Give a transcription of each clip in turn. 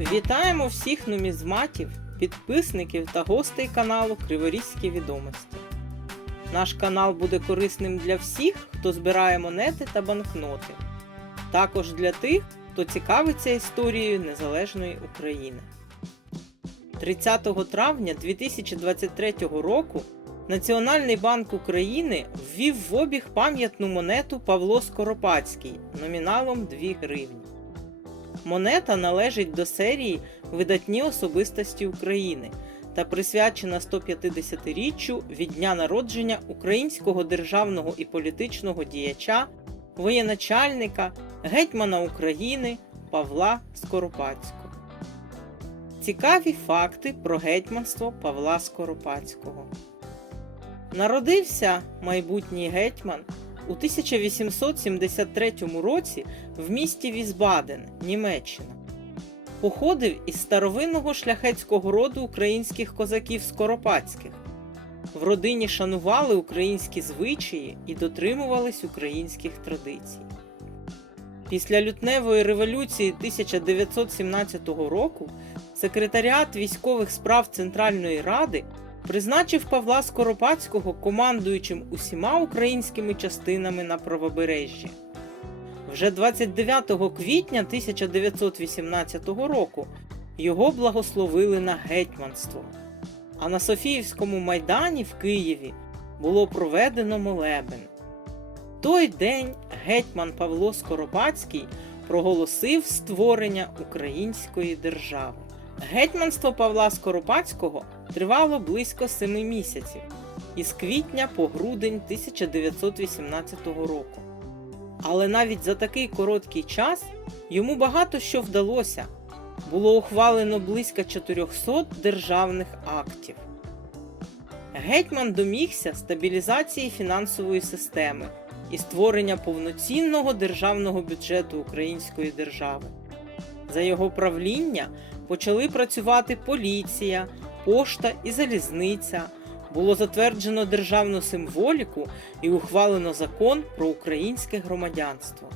Вітаємо всіх нумізматів, підписників та гостей каналу Криворізькі відомості. Наш канал буде корисним для всіх, хто збирає монети та банкноти, також для тих, хто цікавиться історією незалежної України. 30 травня 2023 року Національний банк України ввів в обіг пам'ятну монету Павло Скоропадський номіналом 2 гривні. Монета належить до серії Видатні особистості України та присвячена 150-річчю від дня народження українського державного і політичного діяча, воєначальника, гетьмана України Павла Скоропадського. Цікаві факти про гетьманство Павла Скоропадського. Народився майбутній гетьман у 1873 році в місті Візбаден, Німеччина. Походив із старовинного шляхетського роду українських козаків Скоропадських. В родині шанували українські звичаї і дотримувались українських традицій. Після лютневої революції 1917 року секретаріат військових справ Центральної Ради призначив Павла Скоропадського командуючим усіма українськими частинами на правобережжі. Вже 29 квітня 1918 року його благословили на гетьманство. А на Софіївському майдані в Києві було проведено молебен. Той день гетьман Павло Скоропадський проголосив створення української держави. Гетьманство Павла Скоропадського тривало близько семи місяців із квітня по грудень 1918 року. Але навіть за такий короткий час йому багато що вдалося. Було ухвалено близько 400 державних актів. Гетьман домігся стабілізації фінансової системи і створення повноцінного державного бюджету Української держави. За його правління почали працювати поліція, пошта і залізниця. Було затверджено державну символіку і ухвалено закон про українське громадянство.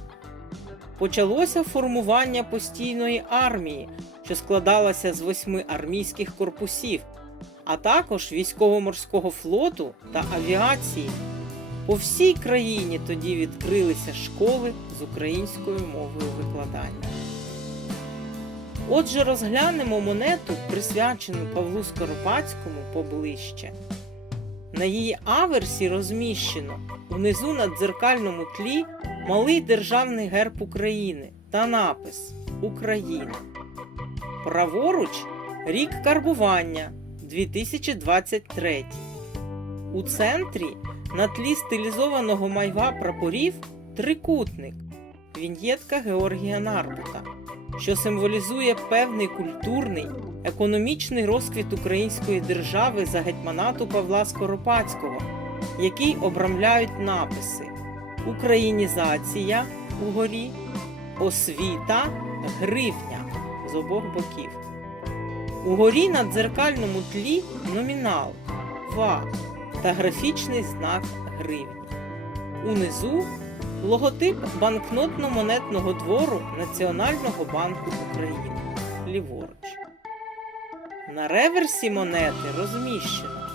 Почалося формування постійної армії, що складалася з восьми армійських корпусів, а також військово-морського флоту та авіації. По всій країні тоді відкрилися школи з українською мовою викладання. Отже, розглянемо монету, присвячену Павлу Скоропадському поближче. На її аверсі розміщено унизу на дзеркальному тлі малий державний герб України та напис Україна. Праворуч рік карбування 2023. У центрі на тлі стилізованого майва прапорів трикутник Віньєтка Георгія Нарбута, що символізує певний культурний, економічний розквіт української держави за гетьманату Павла Скоропадського, який обрамляють написи Українізація угорі, освіта, гривня з обох боків. Угорі на дзеркальному тлі номінал ВА та графічний знак гривні. Унизу логотип банкнотно-монетного двору Національного банку України ліворуч. На реверсі монети розміщено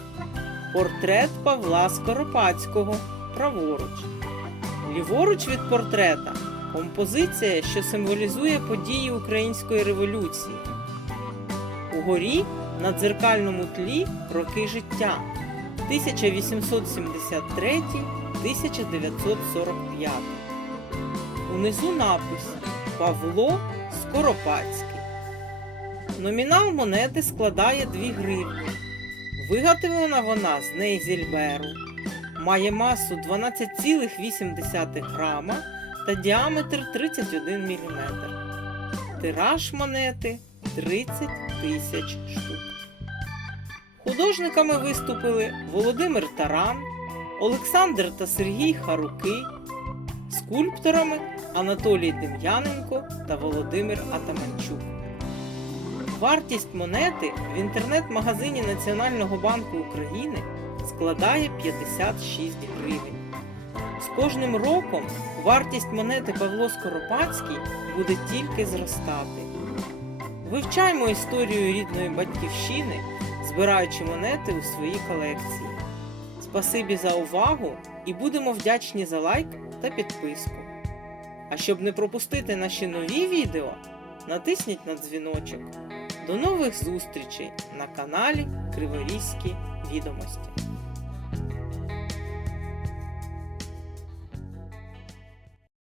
портрет Павла Скоропадського праворуч. Ліворуч від портрета композиція, що символізує події Української революції. Угорі на дзеркальному тлі роки життя 1873-1945. Унизу напис Павло Скоропадський. Номінал монети складає 2 гривні. Виготовлена вона з нейзельберу, має масу 12,8 грама та діаметр 31 мм. Тираж монети 30 тисяч штук. Художниками виступили Володимир Таран, Олександр та Сергій Харуки, скульпторами Анатолій Дем'яненко та Володимир Атаманчук. Вартість монети в інтернет-магазині Національного банку України складає 56 гривень. З кожним роком вартість монети Павло Скоропадський буде тільки зростати. Вивчаймо історію рідної батьківщини, збираючи монети у свої колекції. Спасибі за увагу і будемо вдячні за лайк та підписку. А щоб не пропустити наші нові відео, натисніть на дзвіночок. До нових зустрічей на каналі Криворізькі відомості.